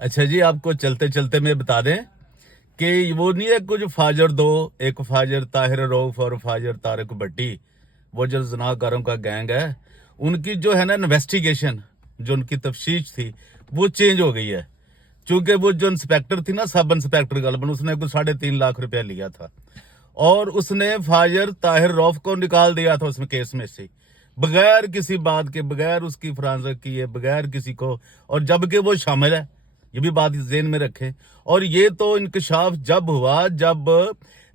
अच्छा जी, आपको चलते चलते मैं बता दें कि वो नहीं है कुछ फाजर दो, एक फाजर ताहिर रऊफ और फाजर तारिक भट्टी, वो जो जनाकारों का गैंग है, उनकी जो है ना इन्वेस्टिगेशन, जो उनकी तफ्तीश थी वो चेंज हो गई है। चूंकि वो जो इंस्पेक्टर थी ना, सब इंस्पेक्टर गलबन, उसने कुछ 3.5 लाख रुपया लिया था और उसने फाजर ताहिर रऊफ को निकाल दिया था उसमें केस में से, बगैर किसी बात के, बगैर उसकी फरांजत किए, बगैर किसी को, और जबकि वो शामिल है। ये भी बात ज़हन में रखें। और ये तो इंकशाफ जब हुआ जब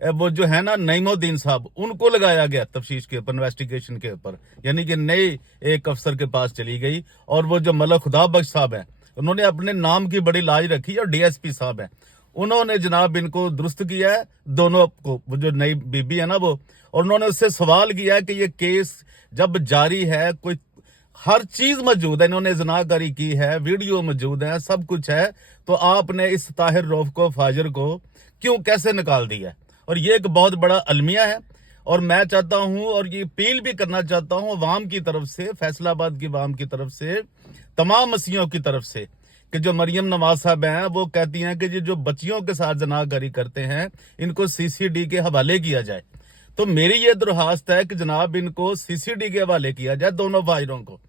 वो जो है ना नईमुद्दीन साहब, उनको लगाया गया तफ्तीश के ऊपर, इन्वेस्टिगेशन के ऊपर, यानी कि नए एक अफसर के पास चली गई। और वो जो मलक खुदा बख्श साहब हैं, उन्होंने अपने नाम की बड़ी लाज रखी। और डीएसपी साहब हैं, उन्होंने जनाब इनको दुरुस्त किया है दोनों को, वो जो नई बीबी है ना वो, और उन्होंने उससे सवाल किया कि ये केस जब जारी है, कोई हर चीज मौजूद है, इन्होंने जनाकारी की है, वीडियो मौजूद है, सब कुछ है, तो आपने इस ताहिर रऊफ को, फाजिर को क्यों कैसे निकाल दिया? और ये एक बहुत बड़ा अलमिया है। और मैं चाहता हूं, और ये अपील भी करना चाहता हूं अवाम की तरफ से, फैसलाबाद की अवाम की तरफ से, तमाम मसीहों की तरफ से, कि जो मरियम नवाज साहब हैं वो कहती हैं कि जो बच्चियों के साथ जनाकारी करते हैं इनको सीसीडी के हवाले किया जाए। तो मेरी ये दरख्वास्त है कि जनाब इनको सीसीडी के हवाले किया जाए, दोनों फाजिरों को,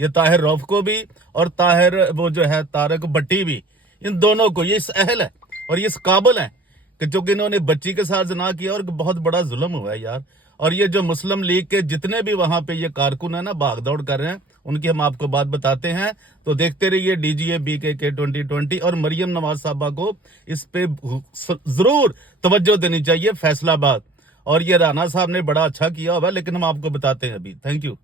ये ताहिर रऊफ को भी और ताहिर वो जो है तारिक भट्टी भी, इन दोनों को। ये इस अहल है और ये इस काबिल है कि जो कि इन्होंने बच्ची के साथ जना किया, और बहुत बड़ा जुल्म हुआ है यार। और ये जो मुस्लिम लीग के जितने भी वहां पे ये कारकुन है ना, भाग दौड़ कर रहे हैं, उनकी हम आपको बात बताते हैं। तो देखते रहिए डीजीए BKK 2020। और मरियम नवाज साहबा को इस पे जरूर तवज्जो देनी चाहिए, फैसलाबाद। और ये राना साहब ने बड़ा अच्छा किया हुआ, लेकिन हम आपको बताते हैं अभी। Thank you.